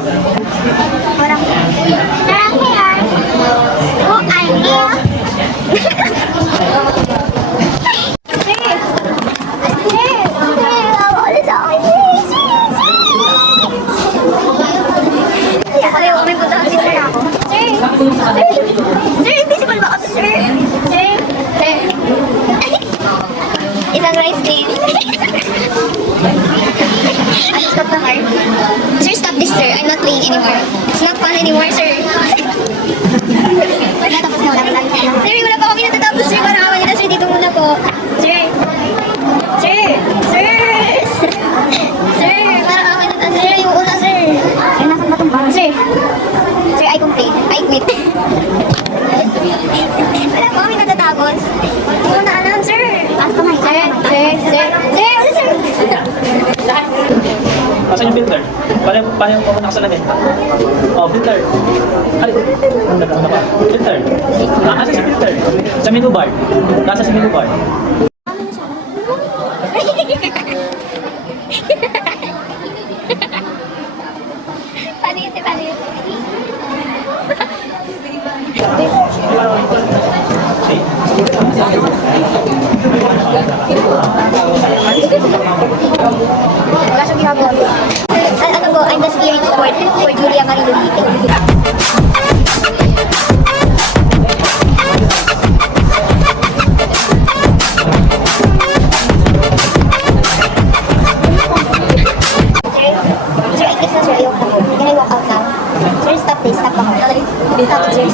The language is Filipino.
Parang here. Oh, I'm here. Sir, invisible ba ako, sir? Sir? Isang rice, please. Stop na, Mar. Sir, stop this, sir. I'm not playing anymore. It's not fun anymore, sir. Tapos na, wala. Sir, wala pa kami natatapos, sir. Parang awan nila, sir. Dito muna po. Sir. Sir. Sir. Sir, parang awan nila, sir. Yung una, sir. Ay, nasan ba itong bang? Sir. Sir, I complain. I quit. Wala pa kami natatapos. Hindi mo na alam, sir. Sir. Asan yung filter? Paano yung pumunta ka sa lamin? Oh, filter. Ay, ano ba? Filter. Asan si filter? Sa menu bar. Nasa sa menu bar. Paano yun? Wala siyang ginagawa. Ano po, I'm the spirit support for Julia Marie Lolite. Sir, I guess na sir, ayoko na po. Can I walk out now? Sir, stop this, stop ako. Stop, sir.